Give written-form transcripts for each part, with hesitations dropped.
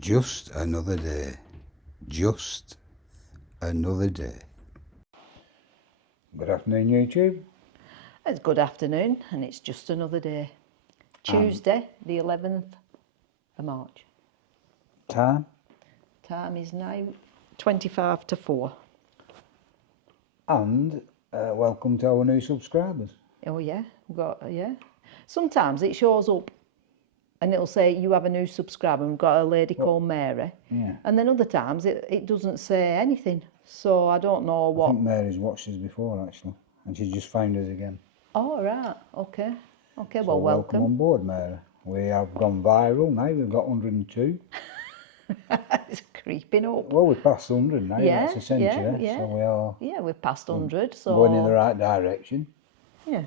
Just another day. Just another day. Good afternoon, YouTube. It's good afternoon, and it's just another day. Tuesday, the 11th of March. Time? Time is now 25 to 4. And welcome to our new subscribers. Oh yeah, we've got, yeah. Sometimes it shows up and it'll say you have a new subscriber, and we've got a lady called Mary. Yeah. And then other times it doesn't say anything. So I don't know I what. think Mary's watched us before, actually. And she's just found us again. Oh, right. Okay. Okay, So well, welcome on board, Mary. We have gone viral now. We've got 102. It's creeping up. Well, we're past 100 now. Yeah, That's a century. yeah. So we are Yeah, we've passed 100, so. going in the right direction. Yeah.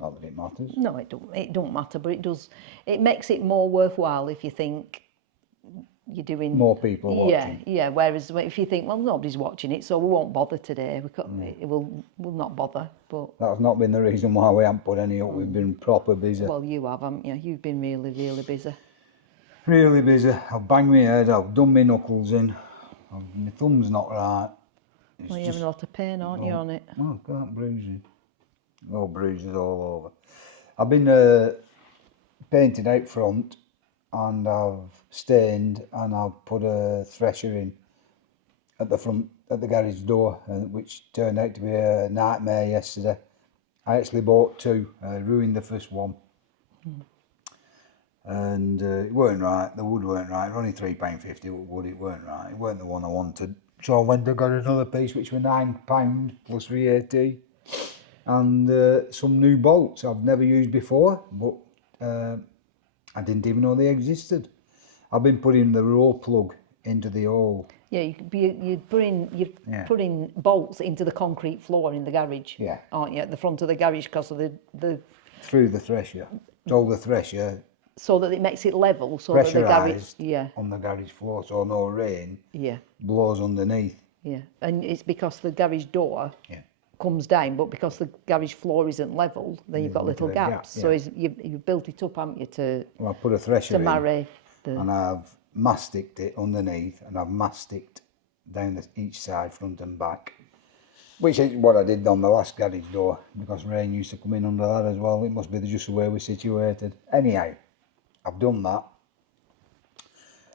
Not that it matters. No, it don't matter, but it does. It makes it more worthwhile if you think you're doing More people watching. Yeah. Whereas if you think, well, nobody's watching it, so we won't bother today. We'll not bother. But That's not been the reason why we haven't put any up. We've been proper busy. well, you have, haven't you? You've been really, really busy. Really busy. I've banged my head. I've done my knuckles in. My thumb's not right. It's Well, you're having a lot of pain, aren't you, on it? Oh, I can't bruising. Oh, bruises all over. I've been painted out front, and I've stained, and I've put a thresher in at the front, at the garage door, which turned out to be a nightmare yesterday. I actually bought two, ruined the first one. And it weren't right, the wood weren't right. It was only £3.50 wood, it weren't right. It weren't the one I wanted. So I went and got another piece, which were £9 plus VAT. And some new bolts I've never used before, but I didn't even know they existed. I've been putting the roll plug into the hole. Yeah, you're putting bolts into the concrete floor in the garage, Yeah. aren't you? At the front of the garage because of the Through the thresher. Told the thresher, so that it makes it level, so that the garage, pressurised on the garage floor, so no rain yeah, blows underneath. yeah, and it's because the garage door Yeah. comes down, but because the garage floor isn't level, then you've got little gaps. Gap, So yeah. you've built it up, haven't you, Well, I put a thresher to in, marry the. and I've masticed it underneath, and I've masticed down each side, front and back, which is what I did on the last garage door, because rain used to come in under that as well. It must be just the way we're situated. Anyhow, I've done that.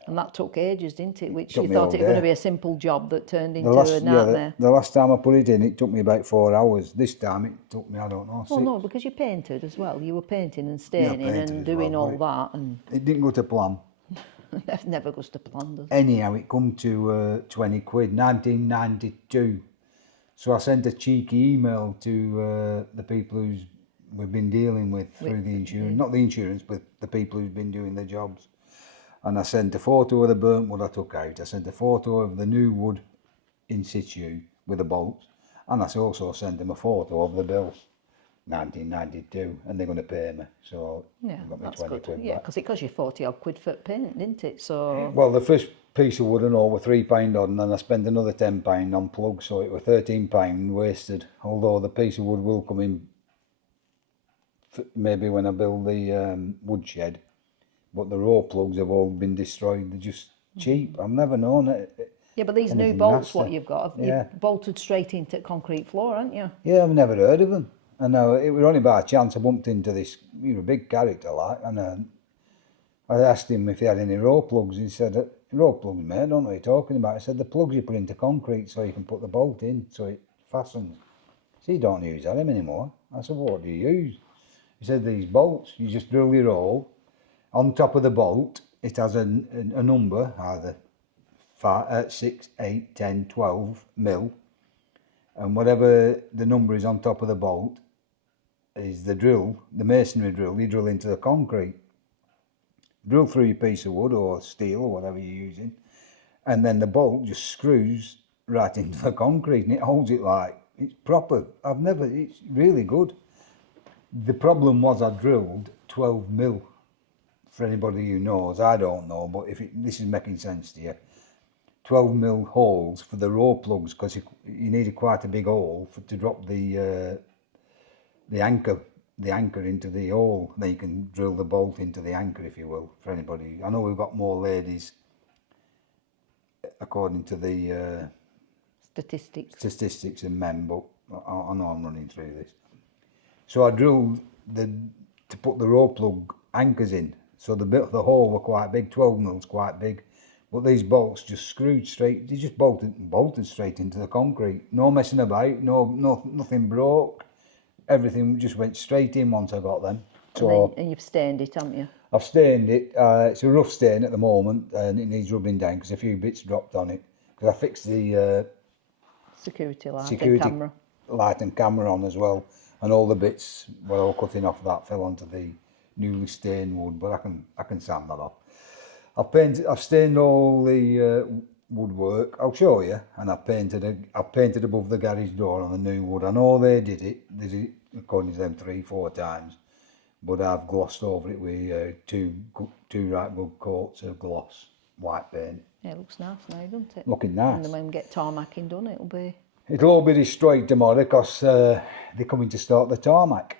And that took ages, didn't it? Which Took you me thought all it was going day. to be a simple job that turned into a nightmare. The last time I put it in, it took me about 4 hours. This time it took me, I don't know, 6. Well, no, because you painted as well. You were painting and staining painted and as doing well, all that, and It didn't go to plan. that never goes to plan, does it? Anyhow, it come to 20 quid, 1992. So I sent a cheeky email to the people we've been dealing with through the insurance, not the insurance, but the people who've been doing the jobs. And I sent a photo of the burnt wood I took out. I sent a photo of the new wood in situ with the bolts. And I also sent them a photo of the bill, 1992, and they're going to pay me. So Yeah, I got me that's 20 good. quid Yeah, back. because it cost you 40 odd quid for paint, didn't it? So Well, the first piece of wood and all were £3 odd, and then I spent another £10 on plugs, so it were £13 wasted. Although the piece of wood will come in maybe when I build the woodshed, but the raw plugs have all been destroyed. They're just cheap. I've never known it. yeah, but these new Anything bolts, nasty. what you've got, Yeah. you've bolted straight into concrete floor, haven't you? Yeah, I've never heard of them. I know it was only by chance I bumped into this. You're a big character, like, and I asked him if he had any raw plugs. He said, "Raw plugs, mate. I don't know what you're talking about." I said, "The plugs you put into concrete so you can put the bolt in so it fastens." So you don't use them anymore. I said, "What do you use?" He said, "These bolts. You just drill your hole. On top of the bolt, it has a number, either 6, 8, 10, 12 mil, and whatever the number is on top of the bolt is the drill, the masonry drill. You drill into the concrete. Drill through your piece of wood or steel or whatever you're using, and then the bolt just screws right into the concrete, and it holds it like it's proper. It's really good. The problem was I drilled 12 mil. For anybody who knows, I don't know, but this is making sense to you, 12 mil holes for the raw plugs, because you needed quite a big hole to drop the anchor into the hole. Then you can drill the bolt into the anchor, if you will. For anybody, I know we've got more ladies according to the Statistics. and men, but I know I'm running through this. So I drilled to put the rope plug anchors in. So the hole were quite big, 12 mils quite big, but these bolts just screwed straight. They just bolted straight into the concrete. No messing about. Nothing broke. Everything just went straight in once I got them. So And you've stained it, haven't you? I've stained it. It's a rough stain at the moment, and it needs rubbing down because a few bits dropped on it. Because I fixed the Security light and security camera. light and camera on as well, and all the bits were all cutting off that fell onto the newly stained wood. But I can sand that off. I've stained all the woodwork. I'll show you, and I've painted above the garage door on the new wood. I know they did it according to them 3-4 times, but I've glossed over it with two right good coats of gloss white paint. Yeah, it looks nice now, doesn't it? Looking nice. And then when we get tarmacking done, It'll all be destroyed tomorrow because they're coming to start the tarmac.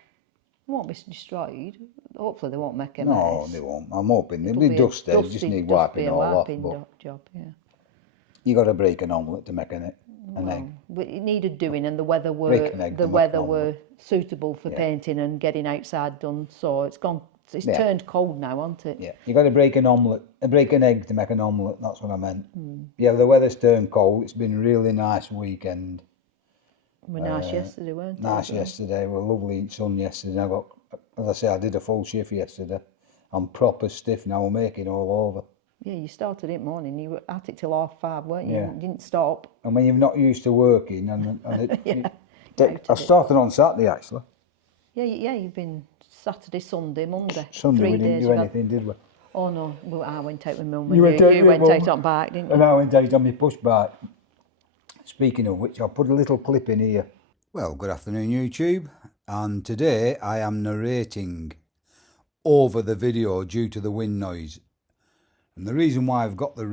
It won't be destroyed. Hopefully they won't make a No, mess. they won't. I'm hoping they'll It'll be be a dusted. Just need wiping all off. But job, yeah. you got to break an omelette to make an egg. But it needed doing, and the weather Break an egg to make an were suitable for painting and getting outside done. So it's gone. It's turned cold now, hasn't it? Yeah, you got to break an egg to make an omelette. That's what I meant. Yeah, the weather's turned cold. It's been a really nice weekend. It was nice yesterday, weren't it? Nice yesterday. Well, lovely sun yesterday. I got, as I say, I did a full shift yesterday. I'm proper stiff now. I'm making all over. Yeah, you started it morning. You were at it till 5:30, weren't you? Yeah. You didn't stop. And when you're not used to working, I it. started on Saturday actually. Yeah, you've been Saturday, Sunday, Monday. Sunday 3 we days. didn't do anything, did we? Oh no, well, I went out with Mum. You went out you with went out Mum. on bike, didn't you? And I went out on my push bike. Speaking of which, I'll put a little clip in here. Well, good afternoon YouTube, and today I am narrating over the video due to the wind noise. And the reason why I've got the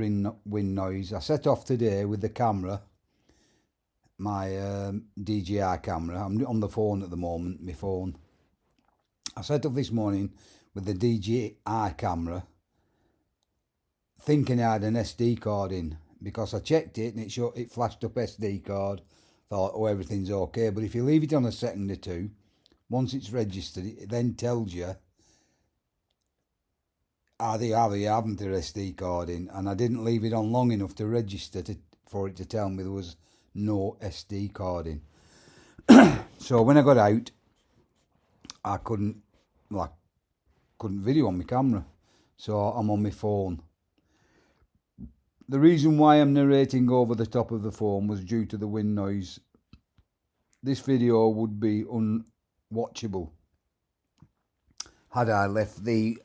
wind noise, I set off today with the camera, my DJI camera. I'm on the phone at the moment, my phone. I set off this morning with the DJI camera, thinking I had an SD card in, because I checked it and it flashed up SD card. Thought, oh, everything's okay. But if you leave it on a second or two, once it's registered, it then tells you are you having the SD card in. And I didn't leave it on long enough to register for it to tell me there was no SD card in. So when I got out, I couldn't video on my camera, so I'm on my phone. The reason why I'm narrating over the top of the phone was due to the wind noise. This video would be unwatchable had I left the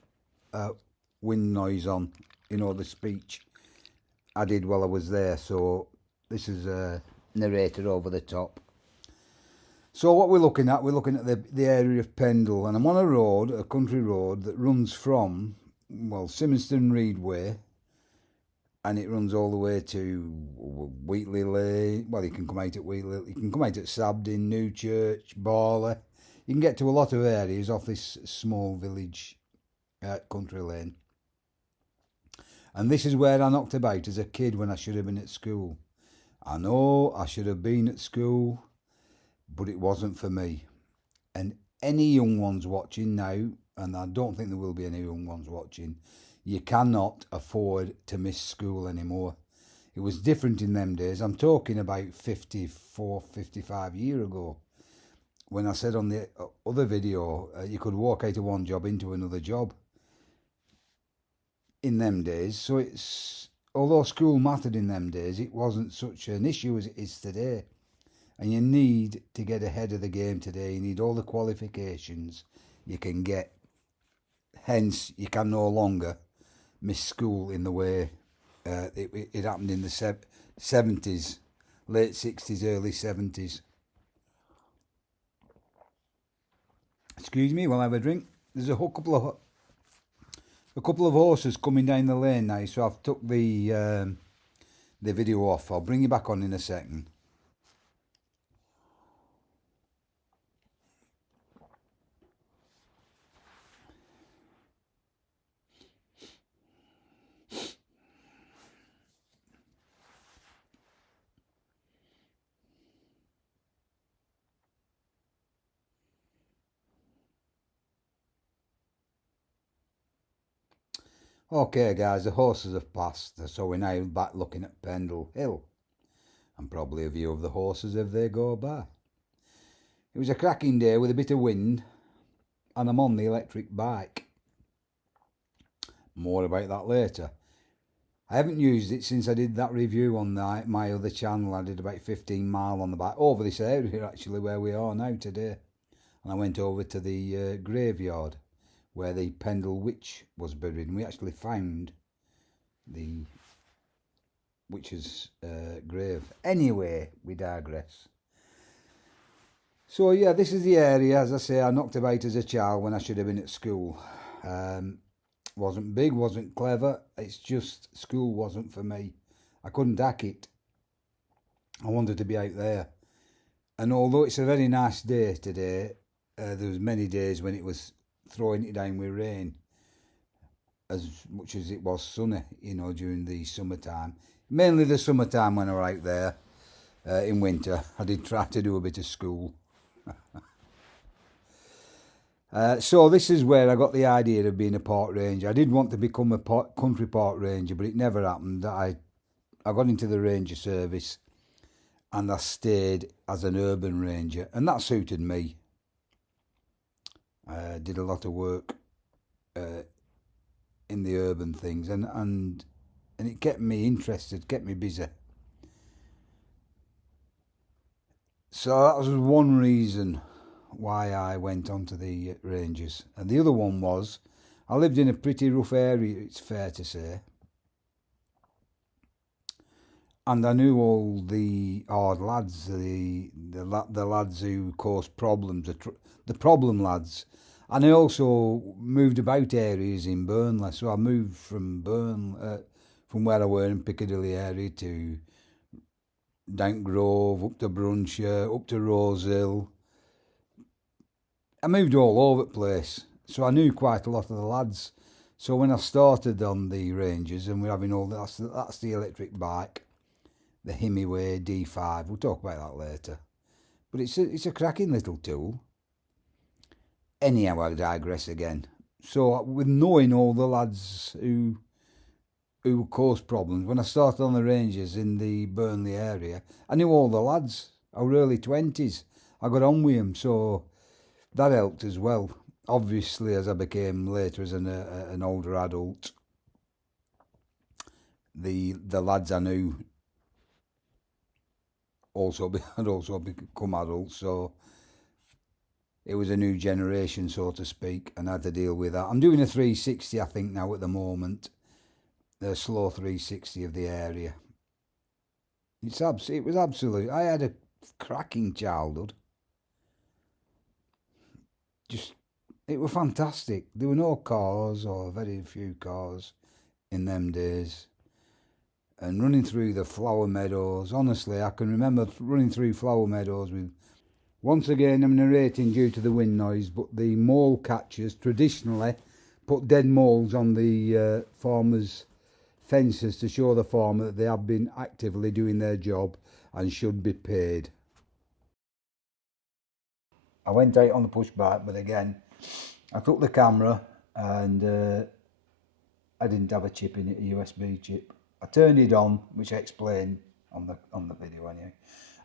wind noise on, the speech I did while I was there. So this is narrated over the top. So what we're looking at the area of Pendle, and I'm on a country road that runs from, well, Symonston Reed Way, and it runs all the way to Wheatley Lane. Well, you can come out at Wheatley, you can come out at Sabden, Newchurch, Barley. You can get to a lot of areas off this small village country lane. And this is where I knocked about as a kid when I should have been at school. I know I should have been at school, but it wasn't for me. And any young ones watching now, and I don't think there will be any young ones watching, you cannot afford to miss school anymore. It was different in them days. I'm talking about 54, 55 years ago, when I said on the other video, you could walk out of one job into another job in them days. So although school mattered in them days, it wasn't such an issue as it is today. And you need to get ahead of the game today. You need all the qualifications you can get. Hence, you can no longer miss school in the way it happened in the 70s, late 60s, early 70s. Excuse me while I have a drink. There's a couple of horses coming down the lane now, so I've took the video off. I'll bring you back on in a second. Okay guys, the horses have passed, so we're now back looking at Pendle Hill, and probably a view of the horses as they go by. It was a cracking day with a bit of wind, and I'm on the electric bike. More about that later. I haven't used it since I did that review on my other channel. I did about 15 mile on the bike, over this area actually where we are now today. And I went over to the graveyard where the Pendle witch was buried, and we actually found the witch's grave. Anyway, we digress. So yeah, this is the area, as I say, I knocked about as a child when I should have been at school. Wasn't big, wasn't clever, it's just school wasn't for me. I couldn't hack it. I wanted to be out there. And although it's a very nice day today, there was many days when it was throwing it down with rain, as much as it was sunny, you know, during the summertime. Mainly the summertime when I was out there. In winter, I did try to do a bit of school. So this is where I got the idea of being a park ranger. I did want to become a country park ranger, but it never happened. I got into the ranger service and I stayed as an urban ranger, and that suited me. I did a lot of work in the urban things, and it kept me interested, kept me busy. So that was one reason why I went on to the Rangers. And the other one was, I lived in a pretty rough area, it's fair to say. And I knew all the hard lads, the lads who caused problems, the problem lads. And I also moved about areas in Burnley. So I moved from from where I were in Piccadilly area to Down Grove, up to Brunshire, up to Rose Hill. I moved all over the place, so I knew quite a lot of the lads. So when I started on the Rangers, and we're having all that's the electric bike, the Himiway D5. We'll talk about that later. But it's a cracking little tool. Anyhow, I digress again. So with knowing all the lads who caused problems, when I started on the Rangers in the Burnley area, I knew all the lads. Our early 20s, I got on with them, so that helped as well. Obviously, as I became later as an older adult, the lads I knew had also become adults, so it was a new generation, so to speak, and I had to deal with that. I'm doing a 360, I think, now at the moment, a slow 360 of the area. It was absolute. I had a cracking childhood. It was fantastic. There were no cars, or very few cars in them days. And running through the flower meadows, honestly, I can remember running through flower meadows with, once again, I'm narrating due to the wind noise, but the mole catchers traditionally put dead moles on the farmers' fences to show the farmer that they have been actively doing their job and should be paid. I went out on the push bike, but again, I took the camera and I didn't have a chip in it, a USB chip. I turned it on, which I explained on the video anyway.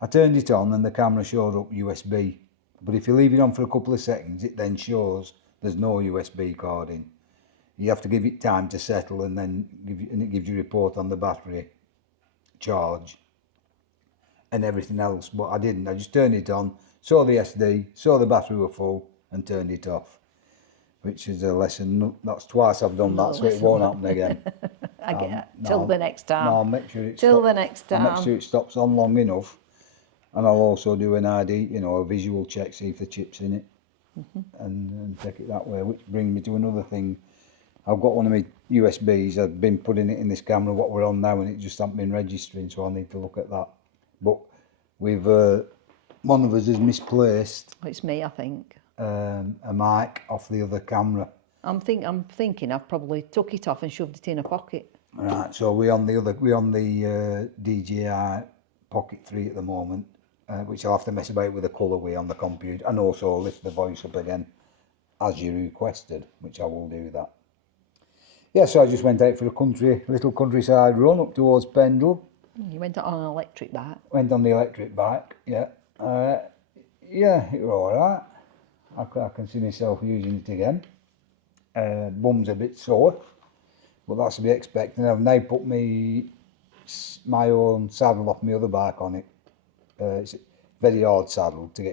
I turned it on and the camera showed up USB. But if you leave it on for a couple of seconds, it then shows there's no USB card in. You have to give it time to settle, and then it gives you a report on the battery charge and everything else. But I didn't. I just turned it on, saw the SD, saw the battery were full, and turned it off. Which is a lesson. That's twice I've done that, so it won't happen again. I get till the next time. No, I'll make sure it till the next time. I'll make sure it stops on long enough, and I'll also do an ID, a visual check, see if the chip's in it, and take it that way. Which brings me to another thing. I've got one of my USBs. I've been putting it in this camera what we're on now, and it just hasn't been registering, so I need to look at that. But we've one of us has misplaced. It's me, I think. A mic off the other camera. I'm thinking I've probably took it off and shoved it in a pocket. Right, so we're on the DJI Pocket 3 at the moment, which I'll have to mess about with the colourway on the computer, and also lift the voice up again as you requested, which I will do that. Yeah, so I just went out for a little countryside run up towards Pendle. You went on an electric bike. Went on the electric bike, yeah. Yeah, it was all right. I can see myself using it again. Bum's a bit sore, but that's to be expected. I've now put my own saddle off my other bike on it. It's a very hard saddle to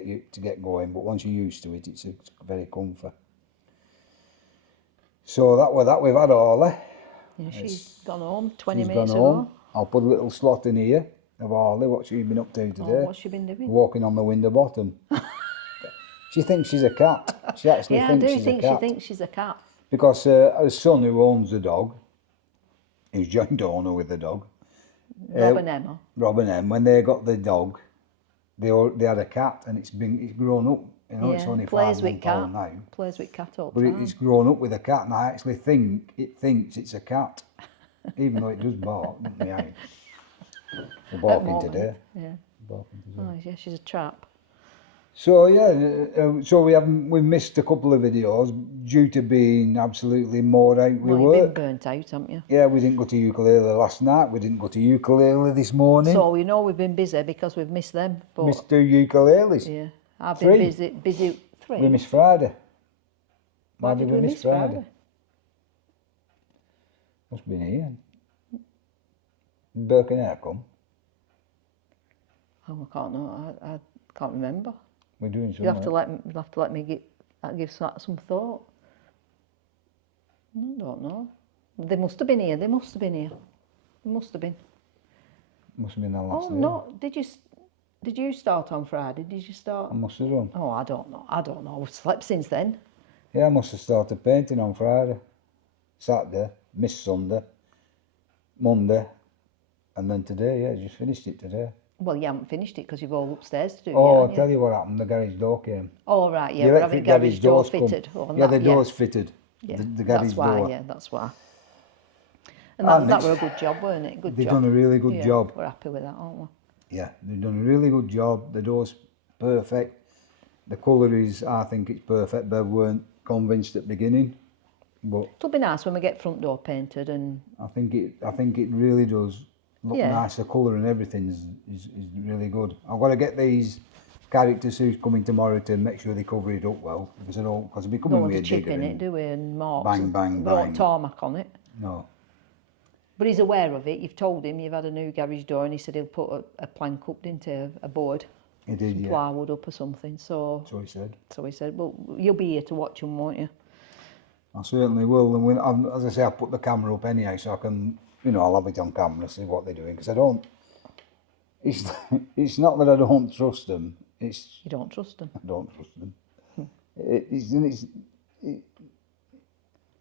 get going, but once you're used to it, it's very comfy. So that we've had Orly. Yeah, she's gone home 20 She's minutes gone ago. home. I'll put a little slot in here of Orly. What she's been up to today? Oh, what's she been doing? Walking on the window bottom. She thinks she's a cat. She actually Yeah, I thinks do she's think a cat. she thinks she's a cat. Because her son, who owns the dog, who's joint owner with the dog, Rob and Emma. Rob and Em, when they got the dog, they had a cat, and it's grown up. You know, it's only plays with £5 cat. now. Plays with cat all But the time. it's grown up with a cat, and I actually think it thinks it's a cat, even though it does bark, doesn't it? They're barking moment, today. Yeah. Barking today. Oh, yeah, she's a trap. So yeah, so we missed a couple of videos due to being absolutely moored out with Well, work. you've been burnt out, haven't you? Yeah, we didn't go to ukulele last night. We didn't go to ukulele this morning. So we know we've been busy because we've missed them. But Missed 2 ukuleles. yeah, I've 3. been busy 3. We missed Friday. Why did we miss Friday? Must have been here. Birkenhair come. Oh, I can't know. I can't remember. We're doing something. You'll have to let me give that some thought. I don't know. They must have been here. They must have been here. They must have been. Must have been the last Oh day. no! Did you start on Friday? Did you start? I must have done. Oh, I don't know. I don't know. I've slept since then. Yeah, I must have started painting on Friday. Saturday, missed Sunday, Monday, and then today, yeah, just finished it today. Well, you haven't finished it because you've all upstairs to do. Oh, yet, I'll tell you what happened, the garage door came. Oh, right, yeah, The we're having electric garage doors come. fitted. Oh, Yeah, that, the door's fitted. Yeah, The garage that's why, door. yeah, that's why. And And that were a good job, weren't it? Good They've job. done a really good Yeah, job. We're happy with that, aren't we? Yeah, they've done a really good job. The door's perfect. The colour is, I think it's perfect. They weren't convinced at the beginning, but It'll be nice when we get front door painted and I think it really does look Yeah. nice. The colour and everything is really good. I've got to get these characters who's coming tomorrow to make sure they cover it up well, because they'll be coming don't want with to a chip digger in it, and do we? And marks. bang, and bang, we don't want bang. tarmac on it. No. But he's aware of it. You've told him you've had a new garage door, and he said he'll put a plank up into a board, He did, some yeah. plywood up or something. So So he said. he said, well, you'll be here to watch them, won't you? I certainly will. And as I say, I put the camera up anyhow, so I can, I'll have it on camera, see what they're doing. Because I don't. It's not that I don't trust them. It's You don't trust them. I don't trust them.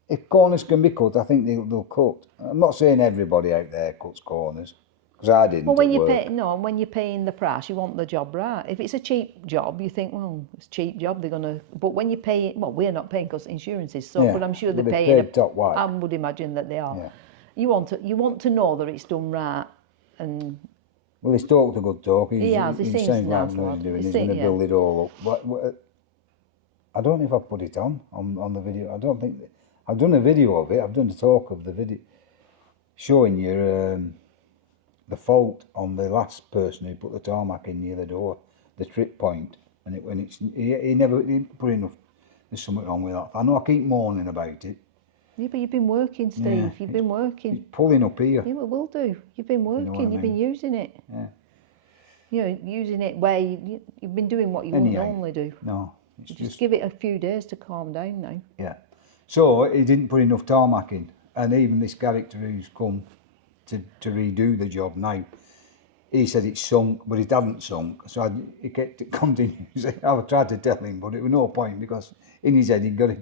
If corners can be cut, I think they'll cut. I'm not saying everybody out there cuts corners, because I didn't. Well, when at you work. pay, no, and when you're paying the price, you want the job right. If it's a cheap job, you think, well, it's a cheap job. They're gonna. But when you pay, well, we're not paying because insurance is so. Yeah, But I'm sure but they're they're paying. paid top whack. I would imagine that they are. Yeah. You want to know that it's done right, and Well, he's talked a good talk. He has, he seems sounds nice like he knows lad. he's doing. He He's seem- going to yeah. build it all up. I don't know if I put it on the video. I don't think I've done a video of it. I've done the talk of the video, showing you the fault on the last person who put the tarmac in near the door, the trip point, and he never put enough. There's something wrong with that. I know I keep moaning about it. yeah, but you've been working, Steve. Yeah, You've been working. It's pulling up here. Yeah, well, will do. You've been what I working. You've been mean. using it. Yeah. You know, using it where you've been doing what you wouldn't Anyhow. normally do. No, it's Just give it a few days to calm down now. Yeah. So he didn't put enough tarmac in, and even this character who's come to redo the job now, he said it's sunk, but it hadn't sunk. So he kept it continuous. I tried to tell him, but it was no point, because in his head he got it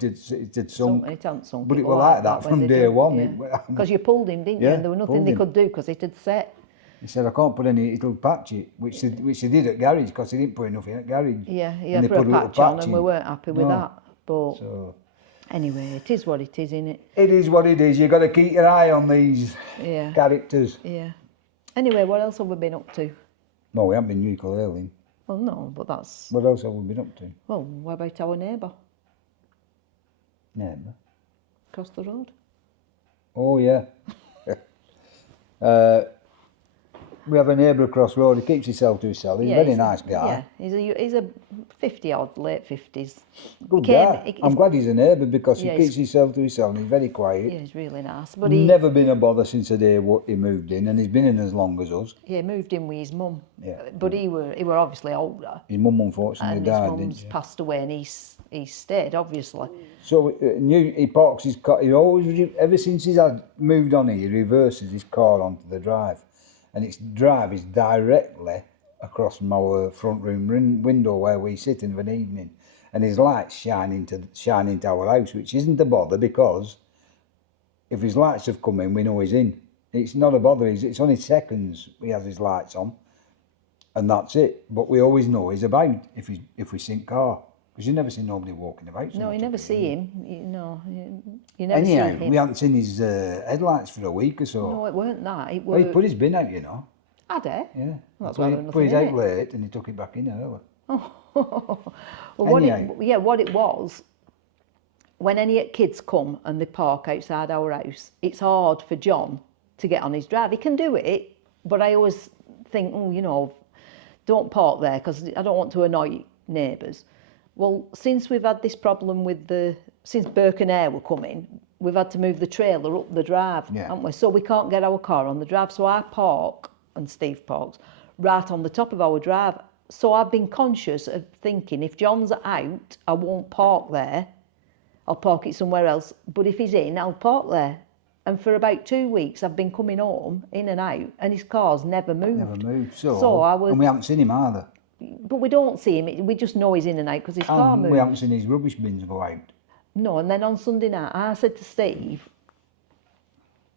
had sunk. And it hadn't sunk. But it was like that when from they day do, one. yeah. Because you pulled him, didn't you? Yeah, And there was nothing pulled they him. could do because it had set. He said, I can't put any, it'll patch it, which they did at garage, because he didn't put enough in at garage. Yeah, And yeah, they put a little patch on, patch and we in. weren't happy with No. that. But So anyway, it is what it is, innit? it is what it is. You've got to keep your eye on these Yeah. characters. Yeah. Anyway, what else have we been up to? No, we haven't been ukulele. Well, no, but that's. What else have we been up to? Well, what about our neighbour Neighbour. across the road? Oh, yeah. We have a neighbour across the road. He keeps himself to himself. He's a very nice guy. Yeah, he's a 50-odd, late 50s. Good guy. I'm glad he's a neighbour because he Yeah, keeps himself to himself and he's very quiet. Yeah, he's really nice. But Never been a bother since the day he moved in, and he's been in as long as us. he moved in with his mum. Yeah. But he were obviously older. His mum unfortunately And died, his mum's passed away, and he stayed, obviously. So he parks his car. He always, ever since he's moved on here, he reverses his car onto the drive, and its drive is directly across from our front room window where we sit in of an evening, and his lights shine into our house, which isn't a bother because if his lights have come in, we know he's in. It's not a bother. It's only seconds he has his lights on, and that's it. But we always know he's about if we see car. Because you never see nobody walking about. No, you never see him. You never see him. We haven't seen his headlights for a week or so. No, it weren't that. It Well, were... he put his bin out, you know. Had he? Yeah. Well, that's Put why it- there was put his nothing out in it. late and he took it back in early. Well, Anyhow. what it was, when any kids come and they park outside our house, it's hard for John to get on his drive. He can do it, but I always think, don't park there because I don't want to annoy neighbours. Well, since we've had this problem since Burke and Air were coming, we've had to move the trailer up the drive, haven't we? So we can't get our car on the drive. So I park, and Steve parks, right on the top of our drive. So I've been conscious of thinking, if John's out, I won't park there. I'll park it somewhere else. But if he's in, I'll park there. And for about 2 weeks, I've been coming home, in and out, and his car's never moved. Never moved. And we haven't seen him either. But we don't see him. We just know he's in and out because his car moves. We haven't seen his rubbish bins go out. No, and then on Sunday night, I said to Steve,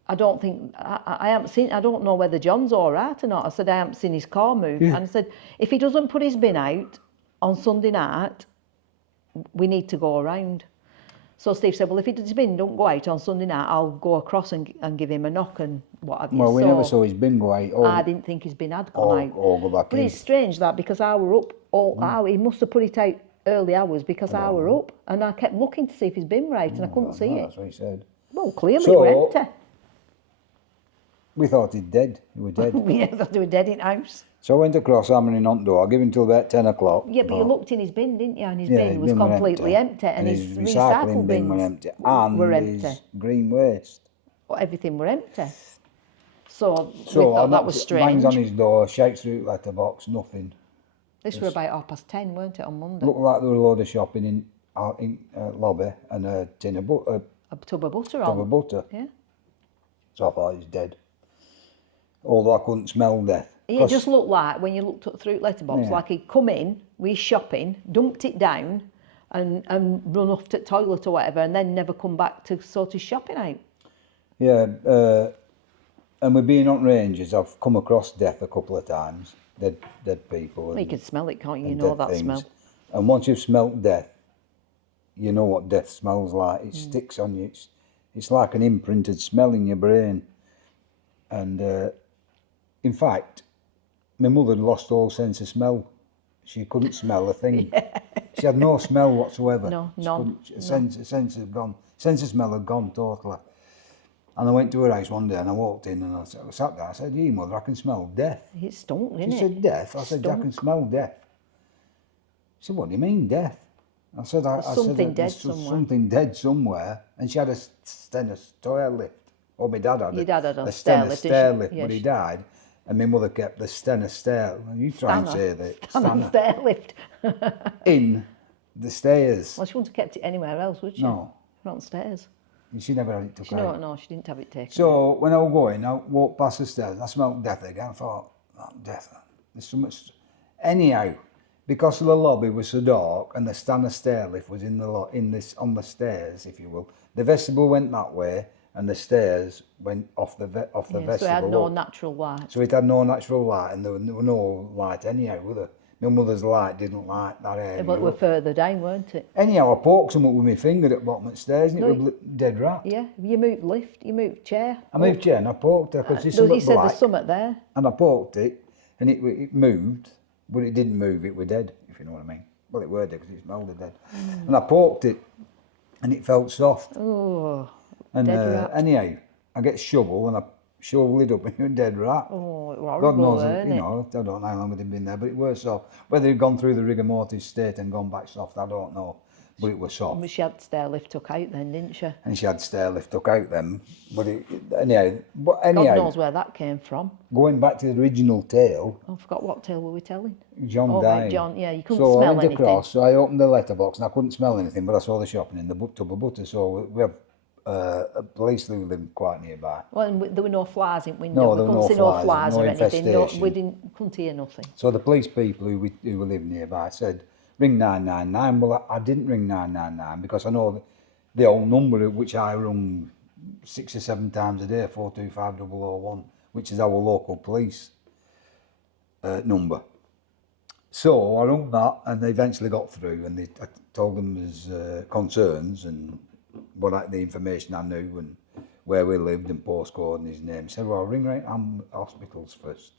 I don't know whether John's all right or not. I said, I haven't seen his car move. Yeah. And I said, if he doesn't put his bin out on Sunday night, we need to go around. So Steve said, well, if his bin don't go out on Sunday night, I'll go across and give him a knock and what have you. Well, we never saw his bin go out. I didn't think his bin had gone out. Or go back But in. it's strange that because I were up all hour, he must have put it out early hours because I were up, and I kept looking to see if his bin were out, and I couldn't see it. That's what he said. Well, clearly it were empty. We thought he'd dead. He was dead. Yeah, that they were dead in house. So I went across hammering on the door. I gave him till about 10 o'clock. Yeah, but you looked in his bin, didn't you? And his Yeah, bin his was bin were completely empty, and his recycling bin bins were empty, and were his empty. green waste. Well, everything were empty. So we So thought that was bangs strange. on his door, shouts through the letterbox, nothing. This were about 10:30, weren't it, on Monday? Looked like there were a load of shopping in lobby and a tin of butter. A tub of butter Tub on. of butter. Yeah. So I thought he's dead. Although I couldn't smell death. It just looked like, when you looked through letterbox, like he'd come in with his shopping, dumped it down, and run off to the toilet or whatever, and then never come back to sort his shopping out. Yeah, and with being on ranges, I've come across death a couple of times. Dead people. Well, you can smell it, can't you? You and know dead that things. smell. And once you've smelt death, you know what death smells like. It sticks on you. It's like an imprinted smell in your brain. And in fact, my mother lost all sense of smell. She couldn't smell a thing. She had no smell whatsoever. No, She none. couldn't- sense had gone. Sense of smell had gone totally. And I went to her house one day and I walked in and I sat there. I said, "Gee, mother, I can smell death." It stunk, didn't She it? said, "Death?" I said, "I can smell death." She said, "What do you mean, death?" I said, something dead "There's somewhere." something dead somewhere." And she had a stair lift. Or my dad had Your dad had a stair stair lift, lift, yeah, but he died. And my mother kept the stair. Well, you try and say that. Stanner stair lift. In the stairs. Well, she wouldn't have kept it anywhere else, would she? No. Not on stairs. And she never had it took out. No, she didn't have it taken. So when I was going, I walked past the stairs and I smelled death again. I thought, oh, death. There's so much. Anyhow, because the lobby was so dark and the Stanner stair lift was on the stairs, if you will. The vestibule went that way and the stairs went off the vestibule. So it had no up. natural light. So it had no natural light and there were no light anyhow, were there? My mother's light didn't light that area. But we're further down, weren't it? Anyhow, I poked some up with my finger at the bottom of the stairs and it was dead rat. Yeah, you moved lift, you moved chair. I moved chair and I poked it because He said there's something there. and I poked it and it moved, but it didn't move, it were dead, if you know what I mean. Well, it were dead because it smelled of dead. And I poked it and it felt soft. Oh, And dead rat. anyhow, I get shovel and I shovel it up and you're dead right. Oh, it was God horrible, knows, weren't you it? know, I don't know how long it had been there, but it was soft. Whether it'd gone through the rigor mortis state and gone back soft, I don't know. But it was soft. But she had stair lift took out then, didn't she? And she had stair lift took out them. But anyhow, God knows where that came from. going back to the original tale, I forgot what tale were we telling. John Oh, died. right, John, yeah, you couldn't So I smell went anything. across, so I opened the letterbox and I couldn't smell anything, but I saw the shopping in the tub of butter. So we have a police who live quite nearby. Well, and there were no flies in window. No, we there were couldn't no see flies, no flies no or anything. No, infestation. we couldn't hear nothing. So the police people who live nearby said, ring 999. Well, I didn't ring 999 because I know the old number which I rung 6 or 7 times a day, 425001, which is our local police number. So I rung that and they eventually got through and I told them his concerns and the information I knew and where we lived and postcode and his name. He said, well, ring right hospitals first.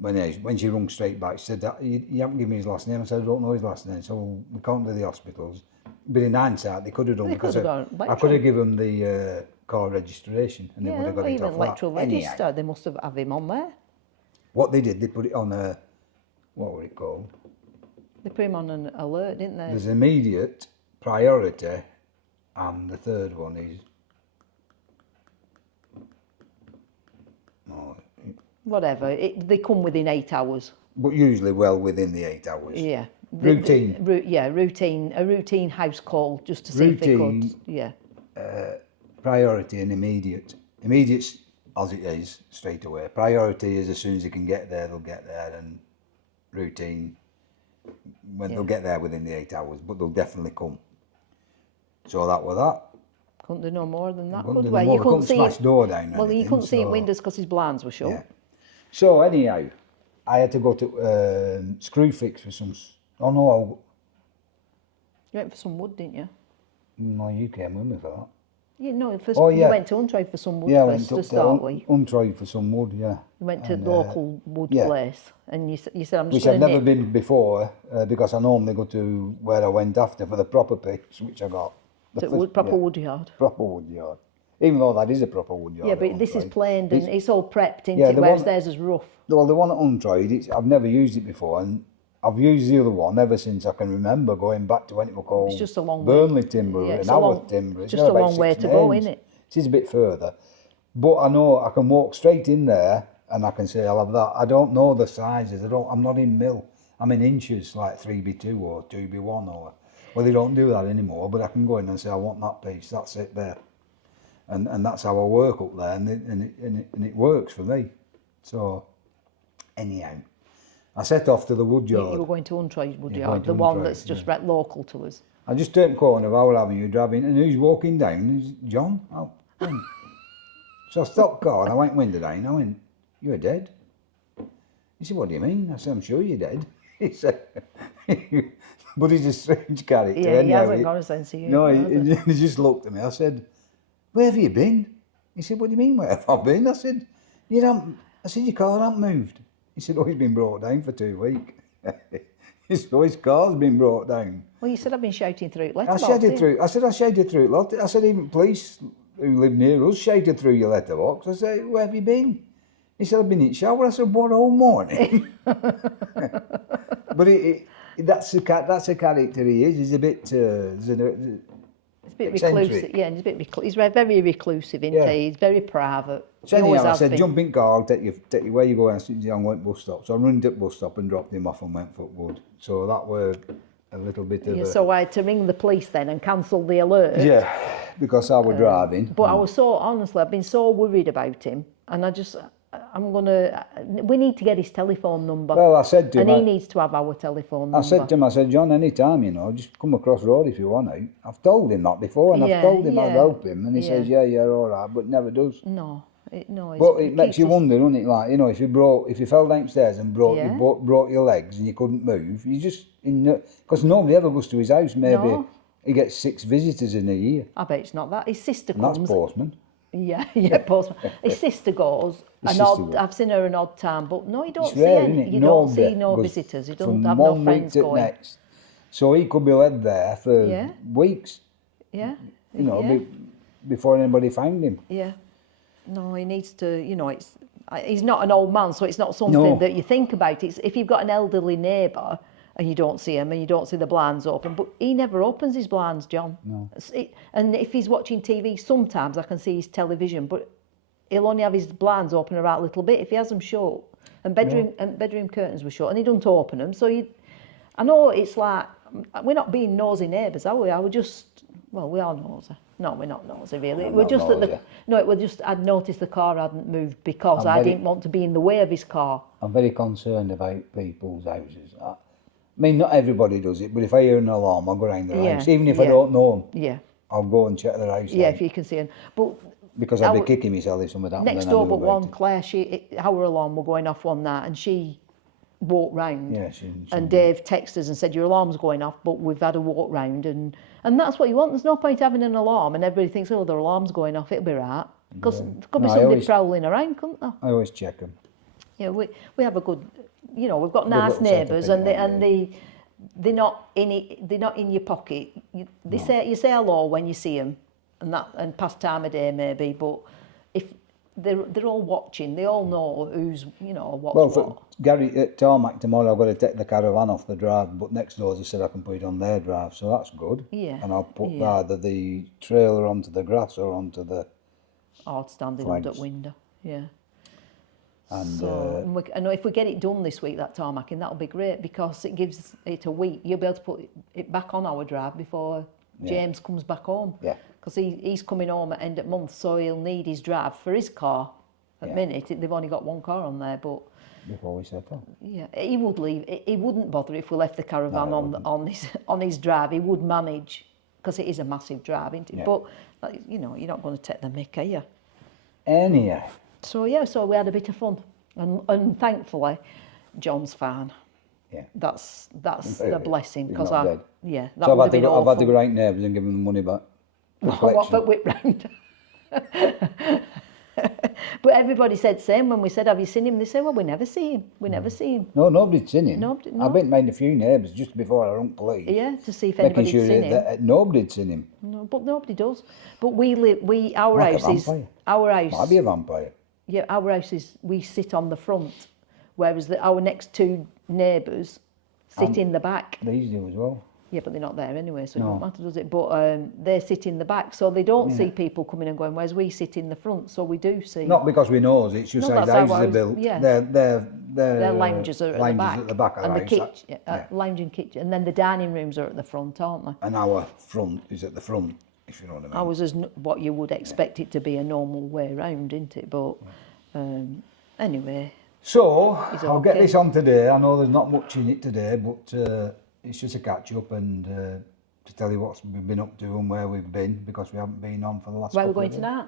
When she rung straight back, she said, that you haven't given me his last name. I said, I don't know his last name, so we can't do the hospitals. But in hindsight, they could have done because I could have given the car registration and they would have got it off electoral that. register, Anyhow, they must have him on there. what they did, they put it on a, what were it called? They put him on an alert, didn't they? There's immediate, priority, and the third one is, Whatever, they come within 8 hours. but usually well within the 8 hours. Yeah. Routine. A routine house call just to see if they could. Yeah. Priority and immediate. Immediate as it is, straight away. Priority is as soon as they can get there, they'll get there, and routine, they'll get there within the 8 hours, but they'll definitely come. So that was that. Couldn't do no more than that, Couldn't could do no we? more. You couldn't see smash door down. Well, you anything, couldn't see in so- windows because his blinds were shut. Yeah. So anyhow, I had to go to screw fix for some. Oh no, You went for some wood, didn't you? no, you came with me for that. Yeah, no, first Oh, you yeah. went to Untrade for some wood Yeah, I first went to up start to with. Untrade for some wood. Yeah. You went to the local wood yeah. place and you said, I'm just Which I've going to never been before because I normally go to where I went after for the proper piece, which I got. proper wood yard. Proper wood yard. Even though that is a proper wood yard. Yeah, at but this is Untrade. planed and it's all prepped into Yeah, it, the whereas one- theirs is rough. Well, the one at Untrade, I've never used it before, and I've used the other one ever since I can remember, going back to when it was called It's just a long way. Burnley Timber, Yeah, and it's a our long- Timber. It's just got a about long way 6 to go, names. innit? It is a bit further, but I know I can walk straight in there and I can say I'll have that. I don't know the sizes. I'm not in mil. I'm in inches, like 3B2 or 2B1 or. Well, they don't do that anymore, but I can go in and say I want that piece. That's it there, and that's how I work up there, and it works for me. So, anyhow, I set off to the wood You yard. were going to Untrade wood Yeah, going yard, to the one Untrade, that's just right local to us. I just turned the corner of our avenue driving, and who's walking down? It's John. Oh. So I stopped the car and I went window down. I went, "You're dead." He said, "What do you mean?" I said, "I'm sure you're dead." He said, "But he's a strange character." Yeah, he anyhow. hasn't got a sense of humour. No, has he? he just looked at me. I said, "Where have you been?" He said, "What do you mean, where have I been?" I said, "You don't." I said, "Your car hasn't moved." He said, "Oh, he's been brought down for 2 weeks." So his car's been brought down. Well, you said I've been shouting through it. I shouted through. I said I shouted through it. Lot. I said even police who live near us shouted through your letterbox. I said, "Where have you been?" He said, "I've been in the shower." I said, "What, all morning?" But that's the character he is. He's a bit. It's a bit eccentric. reclusive. Yeah, he's a bit he's very reclusive, isn't Yeah. he? He's very private. So He always anyhow, I has said, been. "Jump in car. I'll take you where you go." And I said, "I went bus stop." So I run to the bus stop and dropped him off and went for wood. So that were a little bit of Yeah, a. so I had to ring the police then and cancel the alert. Yeah, because I was driving. But I was so, honestly, I've been so worried about him. And we need to get his telephone number. Well, I said to him. And he needs to have our telephone number. I said to him, I said, "John, anytime, just come across the road if you want to." I've told him that before, and Yeah, I've told him I'd yeah, help him, and he says, yeah. "Yeah, all right," but never does. No. But it makes you wonder, doesn't it? Like, if you fell downstairs and broke Yeah. broke your legs and you couldn't move, you just because nobody ever goes to his house. Maybe No. he gets 6 visitors in a year, I bet it's not that. His sister and comes. that's postman. Yeah, postman. His sister goes. I've seen her an odd time, but no, you don't It's see rare, any. isn't it? You don't see Nobody no goes visitors. You from don't have no one week friends to going. next. So he could be led there for Yeah. weeks, Yeah. before anybody found him. Yeah. No, he needs to, he's not an old man, so it's not something that you think about. It's if you've got an elderly neighbour and you don't see him and you don't see the blinds open, but he never opens his blinds, John. No. And if he's watching TV, sometimes I can see his television, but he'll only have his blinds open a right little bit if he has them shut. And bedroom curtains were shut, and he don't open them. So I know it's like we're not being nosy neighbours, are we? I would just, well, we are nosy. No, we're not nosy really. We're just that it was just I'd noticed the car hadn't moved because I didn't want to be in the way of his car. I'm very concerned about people's houses. I mean, not everybody does it, but if I hear an alarm, I'll go around their house, even if I don't know them. Yeah. I'll go and check their house. Yeah, if you can see them. But because I'll be kicking myself if something happened. Next door but one, Claire, our alarm were going off one night, and she walked round. Yeah, and Dave texted us and said your alarm's going off, but we've had a walk round, and that's what you want. There's no point having an alarm and everybody thinks, oh, their alarm's going off, it'll be right, because there could be somebody prowling around, couldn't there? I always check them. Yeah, we have a good, we've got nice neighbours, and they're not in your pocket. You say hello when you see them, and past time of day maybe, but if they're all watching, they all know who's what's well, what. For Gary at Tarmac tomorrow, I've got to take the caravan off the drive, but next door they said I can put it on their drive, so that's good. Yeah. And I'll put either the trailer onto the grass or onto the standing under the window. Yeah. And and if we get it done this week, that tarmacking, that'll be great, because it gives it a week. You'll be able to put it back on our drive before James comes back home. Yeah. Because he's coming home at end of month, so he'll need his drive for his car. At the minute, they've only got one car on there, but before we set up. Yeah, he would leave. He wouldn't bother if we left the caravan on his drive. He would manage, because it is a massive drive, isn't it? Yeah. But you're not going to take the mick, are you? Anyhow. So we had a bit of fun, and thankfully, John's fine. Yeah. That's a blessing, because so I've had to go right neighbours and give them the money back. What for whip round? But everybody said same when we said, have you seen him? They said, well, we never see him. We never see him. No, nobody'd seen him. No. I've been to a few neighbours just before I rung police. Yeah, to see if anybody'd seen him. That nobody'd seen him. No, but nobody does. But our house is... Our house... Might be a vampire. Yeah, our house is... We sit on the front, whereas our next two neighbours sit in the back. These do as well. Yeah, but they're not there anyway, so it don't matter, does it? But they sit in the back, so they don't see people coming and going, whereas we sit in the front, so we do see. Not because we know it's just how the houses are built. Yeah. Their lounges are at the back. Of and the the kitchen, lounge and kitchen, and then the dining rooms are at the front, aren't they? And our front is at the front, if you know what I mean. Ours is what you would expect it to be, a normal way round, isn't it? But anyway. So I'll get this on today. I know there's not much in it today, but it's just a catch up and to tell you what we've been up to and where we've been, because we haven't been on for the last. Where are we going tonight?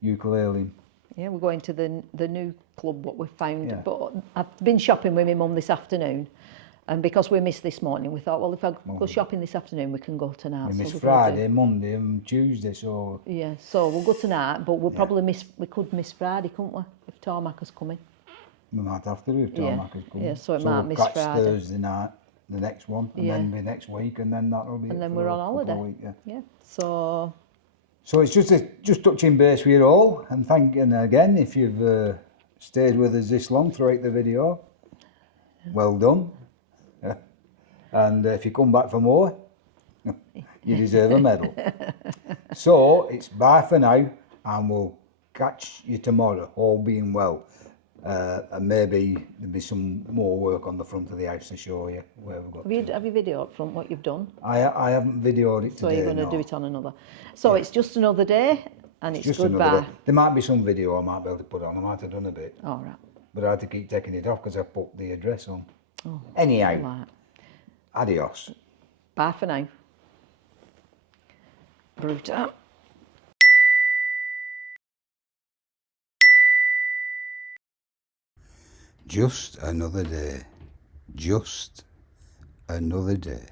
Ukulele. Yeah, we're going to the new club what we've found. Yeah. But I've been shopping with my mum this afternoon, and because we missed this morning, we thought, well, if I go shopping this afternoon, we can go tonight. We missed Friday, Monday, and Tuesday, so. Yeah, so we'll go tonight, but we'll probably we could miss Friday, couldn't we? If Tarmac is coming. We might have to do if Tarmac is coming. Yeah, so it might miss Friday. Thursday night. The next one, and then be next week, and then that'll be. And then we're on holiday. Week, yeah. So it's just touching base with you all, and thanking again if you've stayed with us this long throughout the video. Well done. Yeah. And if you come back for more, you deserve a medal. So it's bye for now, and we'll catch you tomorrow, all being well. And maybe there'll be some more work on the front of the house to show you where we've got. Have you videoed up front what you've done? I haven't videoed it today. So you're going to do it on another. So it's just another day, and it's goodbye. There might be some video I might be able to put on. I might have done a bit. All right. But I had to keep taking it off because I put the address on. Oh, anyhow, right. Adios. Bye for now. Bruta. Just another day. Just another day.